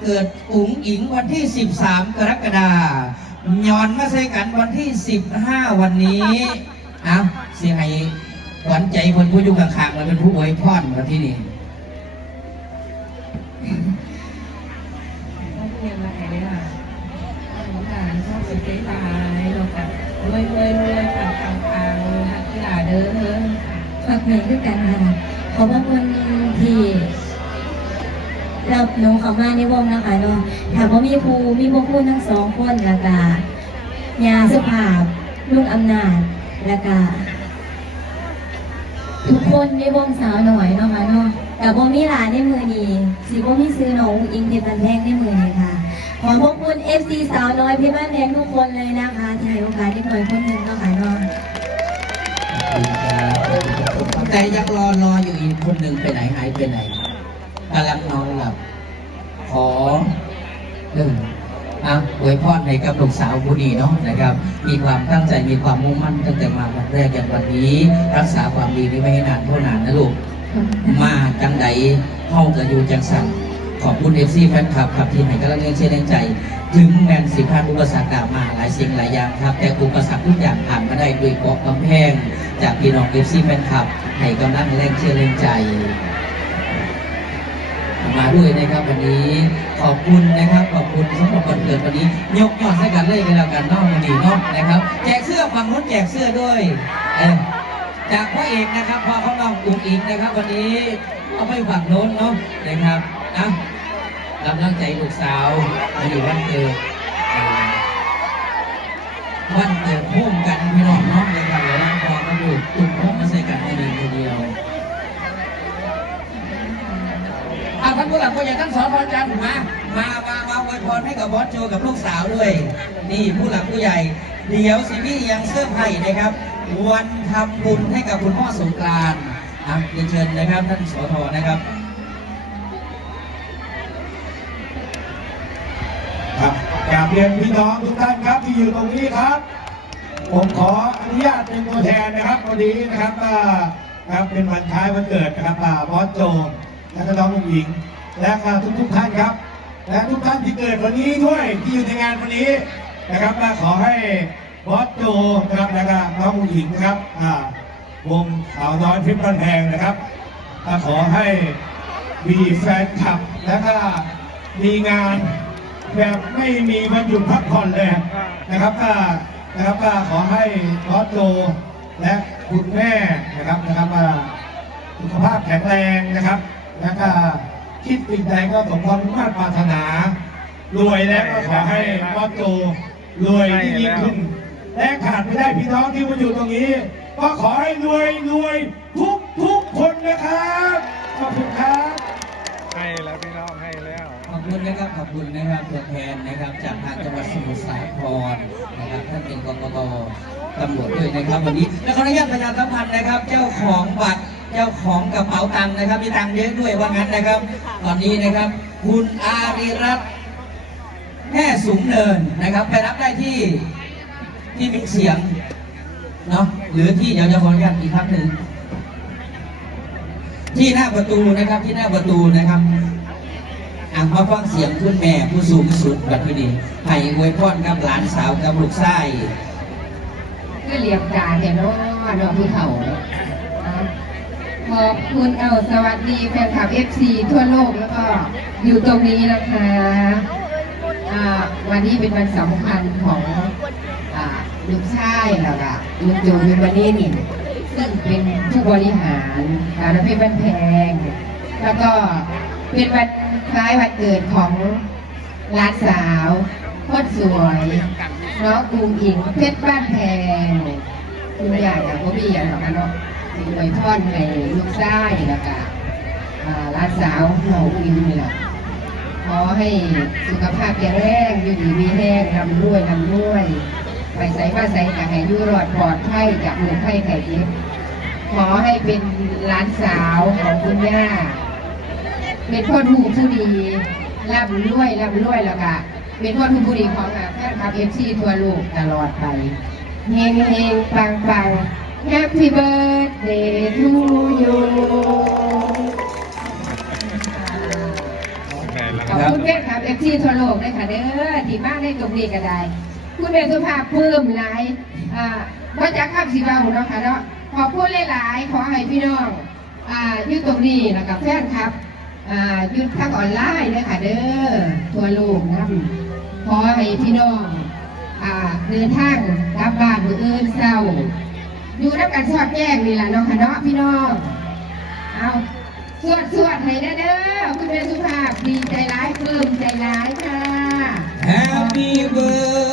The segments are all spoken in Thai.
เกิดอุ๋งอิงวันที่ 13 กรกฎาย้อนมาใส่กันวันที่ 15 วันนี้เอาเสียให้หวานใจคนผู้อยู่ข้างๆเราเป็นผู้อวยพรมาที่นี่ก็เรียนมาไหนเนี่ยหลวงการชอบสุดใจตายหลวงการรวยรวยรวยขังขังขังหักหลาเด้อฝากเพลงด้วยกันค่ะขอบพระคุณที่ รับหนูเข้ามาในวงนะคะเนาะถามว่ามีครูมีพวกครูทั้งสองคนแล้วก็ยาสุภาพลุงอำนาจแล้วก็ทุกคนในวงสาวหน่อยเนาะค่ะเนาะกับบ่มีหลานในมือนี้สิบ่มีซื้อน้องอิงเพชรบันแพงในมือนี้ค่ะ ขอขอบคุณ FC สาวน้อยเพชรบ้านแพงทุกคนเลยนะคะที่ให้โอกาสเด็กน้อยคนหนึ่งเนาะค่ะเนาะแต่ยังรอรออยู่อีกคนหนึ่งไปไหนหายไปไหน กำลังนอนหลับ ขอเอออะอวยพรให้กับลูกสาวผู้ดีเนาะนะครับ มีความตั้งใจมีความมุ่งมั่นตั้งแต่มาวันแรกอย่างวันนี้ รักษาความดีนี้ไว้ให้นานเท่านานนะลูก มาจังใดเฮาจะอยู่จังสันขอบคุณเอฟซีแฟนคลับครับที่ให้กำลังเชื่อแรงใจ ถึงแมนสิพานอุปสรรคตามมาหลายสิ่งหลายอย่างครับ แต่อุปสรรคทุกอย่างผ่านมาได้ด้วยเกาะกำแพง จากพี่น้องเอฟซีแฟนคลับให้กำลังแรงเชื่อแรงใจ มาด้วยนะครับวันนี้ขอบคุณนะครับขอบคุณสำหรับวันเกิดวันนี้ ยกยอดให้กันเลยกันแล้วกันนอกวันนี้นาะนะครับ แจกเสื้อฝั่งนู้นแจกเสื้อด้วยจากพ่อเอกนะครับพอเขาลองอุ้งอิงนะครับ วันนี้เอาไปฝั่งโน้นเนาะนะครับนะกำลังใจลูกสาวมาอยู่วันเกิดวันเกิดพุ่มกันพี่น้องเนาะนะครับเดี๋ยวเราพอมาอยู่ตุ่มพุ่มมาใส่กันทีเดียวทีเดียว เอาท่านผู้หลักผู้ใหญ่ท่านสอนพรจันทร์มามามามาอวยพรให้กับบอสโจกับลูกสาวด้วย นี่ผู้หลักผู้ใหญ่เดี๋ยวสิพี่ยังเสื้อไผ่นะครับ วันทำบุญให้กับคุณพ่อสงกรานต์อะเรียนเชิญนะครับท่านสอทนะครับ ครับกราบเรียนพี่น้องทุกท่านครับที่อยู่ตรงนี้ครับ ผมขออนุญาตเป็นตัวแทนนะครับวันนี้นะครับอ่าครับเป็นวันคล้ายวันเกิดนะครับอ่าบอสโจและก็น้องลุงหญิง และก็ทุกทุกท่านครับ และทุกท่านที่เกิดวันนี้ด้วยที่อยู่ในงานวันนี้นะครับมาขอให้บอสโจนะครับและก็น้องหญิงนะครับอ่าวงสาวน้อยเพชรบ้านแพงนะครับก็ขอให้มีแฟนคลับและก็มีงานแบบไม่มีวันหยุดพักผ่อนเลยนะครับก็นะครับก็ขอให้บอสโจและคุณแม่นะครับนะครับสุขภาพแข็งแรงนะครับ แล้วก็ คิดสิ่งใดก็สมความมุ่งมั่นปรารถนา รวยแล้วก็ขอให้บอสโจรวยที่ยิ่งขึ้น และขาดไม่ได้พี่น้องที่มาอยู่ตรงนี้ ก็ขอให้รวยรวยทุกทุกคนนะครับขอบคุณครับให้แล้วพี่น้องให้แล้วขอบคุณนะครับขอบคุณนะครับตัวแทนนะครับจากทางจังหวัดสมุทรสาครนะครับท่านเป็นกกตตำรวจด้วยนะครับวันนี้และขออนุญาตประชาสัมพันธ์นะครับ เจ้าของบัตร เจ้าของกระเป๋าตังค์นะครับ มีตังค์เยอะด้วยว่างั้นนะครับ ตอนนี้นะครับ คุณอารีรัตน์แม่สูงเนินนะครับ ไปรับได้ที่ที่มิกเสียงเนาะหรือที่เดี๋ยวจะขออนุญาตอีกครั้งหนึ่งที่หน้าประตูนะครับที่หน้าประตูนะครับอ่างมาฟังเสียงคุณแม่ผู้สูงสุดแบบนี้ให้อวยพรกับหลานสาวกับลูกชายก็เรียบจาเดี๋ยวน้องน้องผู้เฒ่า ขอบคุณเอาสวัสดีแฟนคลับ FC ทั่วโลกแล้วก็อยู่ตรงนี้นะคะอ่าวันนี้เป็นวันสำคัญของอ่าลูกชายแล้วก็ลูกโจวิมานินซึ่งเป็นผู้บริหารการรถไฟบ้านแพง แล้วก็เป็นวันคล้ายวันเกิดของหลานสาวโคตรสวยน้องอูอิงเพชรบ้านแพงคุณยายกับพ่อพี่อย่างหรอกนเนาะ อวยพรให้ลูกชายแล้วก็อ่าหลานสาวน้องอูอิงนี่แหละขอให้สุขภาพแข็งแรงอยู่ดีมีแห้งนำรวยนำรวย ไปใส่มาใส่กับให้ยุรอดปลอดภัยจากโรคภัยไข้เจ็บขอให้เป็นหลานสาวของคุณย่าเป็นพ่อทูผู้ดีร่ำรวยร่ำรวยแล้วก็เป็นพ่อทูผู้ดีของแฟนคลับเอฟซีทั่วโลกตลอดไปเฮงเฮงปังปัง Happy birthday to you แม่ละอบคุณแฟนคลับเอฟซีทั่วโลกด้วยค่ะเด้อที่มาในตรงนี้ก็ได้ คุณเป็นสุภาพปลื้มหลายอ่าว่าจะข้ามสีบาเนาะค่ะเนาะขอพูดหลายๆ ขอให้พี่น้องอ่าอยู่ตรงนี้แล้วกับแฟนครับอ่าอยุดทางออนไลน์ด้วยค่ะเด้อทั่วโลกนะขอให้พี่น้องอ่าเดินทางกลับบ้านมืออื่นเศร้า อยู่นับกันสอดแยกนี่แหละเนาะค่ะเนาะพี่น้อง เอาสวดสวดให้เด้เด้อคุณแม่สุภาพดีใจร้ายปลื้มใจร้ายค่ะ Happy birthday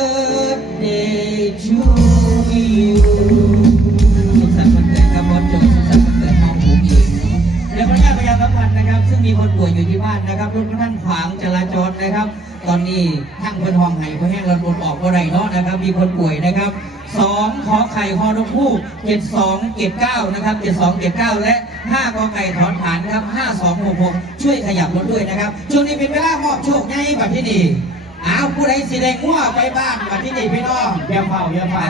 ตอนนี้ทั้งเพื่อนห้องไห้เพื่อให้เราหลุดออกก็ได้เนาะนะครับ มีคนป่วยนะครับสองขอไข่ฮอนกฮูกเจ็ดสองเจ็ดเก้านะครับเจ็ดสองเจ็ดเก้าและห้ากอไก่ถอนฐานครับห้าสองหกหกช่วยขยับรถด้วยนะครับช่วงนี้เป็นเวลามอบโชคใหญ่แบบที่นี่อ้าวผู้ใดสิได้งัวไปบ้านแบบที่นี่พี่น้องเยี่ยมเฝ้าเยี่ยมเฝ้า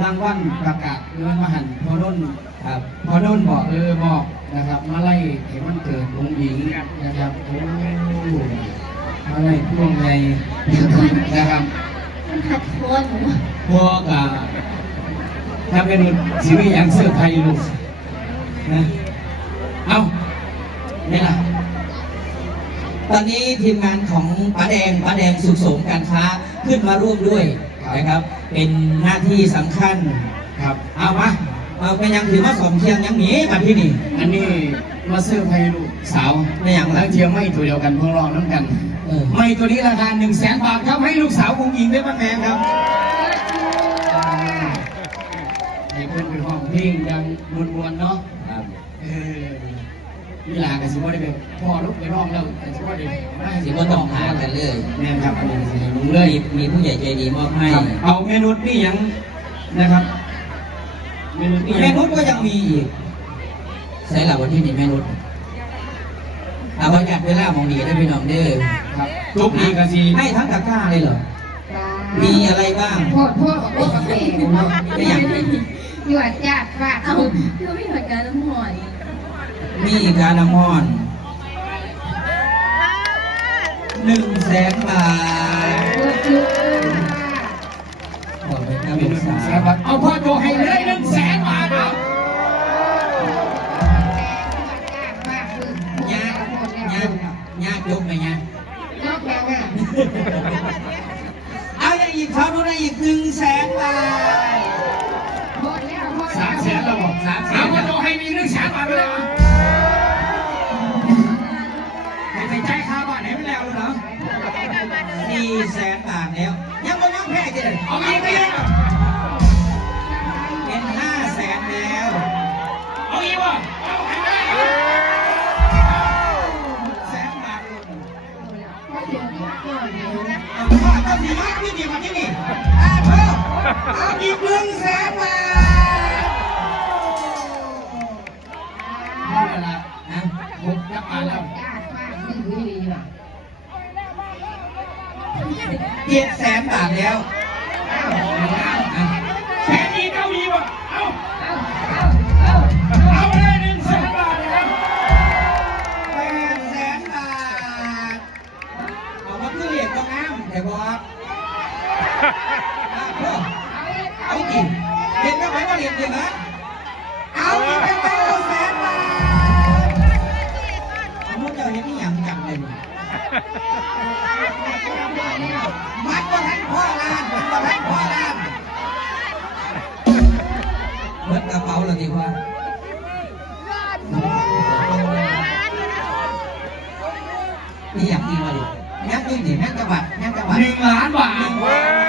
รางวัลประกาศเงินมหันพอด้นครับพอด้นบอกเออบอกนะครับ มาไล่เห็นมันเกิดองหญิงนะครับ มาไล่พ่วงในนะครับมันผัดโคนพวกอ่าถ้าเป็นชีวิตยังเสื้อร์ไทยลูกนะ เอานี่ล่ะ ตอนนี้ทีมงานของป้าแดงป้าแดงสุขสมการค้าขึ้นมาร่วมด้วยนะครับ เป็นหน้าที่สำคัญครับ เอามาเอาเป็นยังถือว่าสมเคียงยังหนีมาที่นี่ อันนี้มาเสื้อร์ไทยลูกสาวไม่อย่างไรทั้งเทียมไม่ตัวเดียวกันพวกเราน้ำกันเออ ไม่ตัวนี้ราคาหนึ่งแสนบาทครับให้ลูกสาวองค์หญิงได้บ้างแมงครับให้เพื่อนไปห้องเพลงดังมวนๆเนาะครับเออนี่ลากันสิว่าได้แบบพ่อลูกไปร้องแล้วแต่สิว่าได้ไม่สิว่าต้องหากันเลยแม่นครับอันนี้สิลุงเลเลยยมีผู้ใหญ่ใจดีมอบให้ครับเอาเมนูนี่ยังนะครับเมนูนี่แม่นุชก็ยังมีอีกใช่หลัวันที่นี่แม่นุชเอาไว้จัดเวลามองดีได้พี่น้องเด้อ ครับทุกปีกันสิให้ทั้งตะกร้าเลยเหรอ มีอะไรบ้างโทษโทษโทษกับแม่เนาะไม่อย่างนี้หยวดจัดฝากเอาคุณคือไม่เหมือนกันน้ำหอนมีการน้ำมอนหนึ่งแสนบาทเพื่อจุ๊ขอบคุณครับเมลูนูกหนึ่สางแสวนบาทเอาพ่อโจให้เลยหนึ่งแสนบาทครับฝากคุณญาติญาติญาติยกไหมญาตินอกแล้วอะ เอาอย่างอีกเขาดูได้อีกหนึ่งแสนบาทหมดแล้วหมดสามแสนแล้วบอกสามแสนเอาพ่อโจให้มีหนึ่งแสนบาทไปเลย อ่าเพิ่มเอาอีกหนึ่งแสนบาทเอาละนะผมจับมาแล้วญาติฝากคุณดีว่ะเจ็ดแสนบาทแล้วเอาอะแค่นี้เก้าอี้วะเอา มัดก็ทันพ่อล้านมัดก็ทันพ่อล้านเบิดกระเป๋าเลยดีกว่านี่อยากกินมาดิยักษ์ด้วยดิยักษ์จังหวัดยักษ์จังหวัดหนึ่งล้านบาท